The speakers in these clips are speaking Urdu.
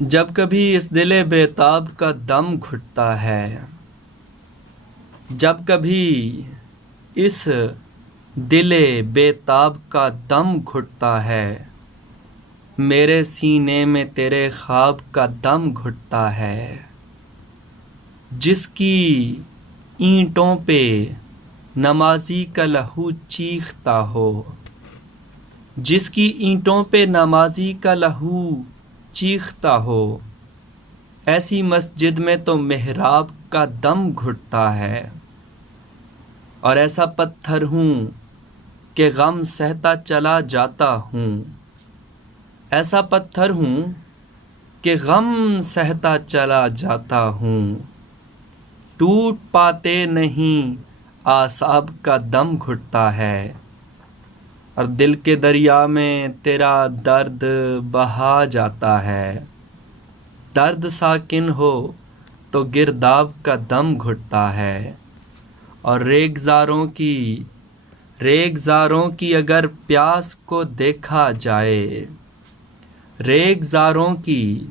جب کبھی اس دل بیتاب کا دم گھٹتا ہے، جب کبھی اس دل بیتاب کا دم گھٹتا ہے، میرے سینے میں تیرے خواب کا دم گھٹتا ہے۔ جس کی اینٹوں پہ نمازی کا لہو چیختا ہو، جس کی اینٹوں پہ نمازی کا لہو چیختا ہو، ایسی مسجد میں تو محراب کا دم گھٹتا ہے۔ اور ایسا پتھر ہوں کہ غم سہتا چلا جاتا ہوں، ایسا پتھر ہوں کہ غم سہتا چلا جاتا ہوں، ٹوٹ پاتے نہیں اعصاب کا دم گھٹتا ہے۔ اور دل کے دریا میں تیرا درد بہا جاتا ہے، درد ساکن ہو تو گرداب کا دم گھٹتا ہے۔ اور ریگزاروں کی اگر پیاس کو دیکھا جائے، ریگزاروں کی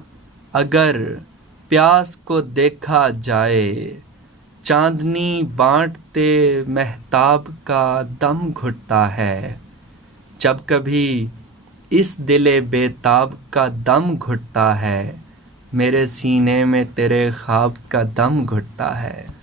اگر پیاس کو دیکھا جائے، چاندنی بانٹتے مہتاب کا دم گھٹتا ہے۔ جب کبھی اس دل بیتاب کا دم گھٹتا ہے، میرے سینے میں تیرے خواب کا دم گھٹتا ہے۔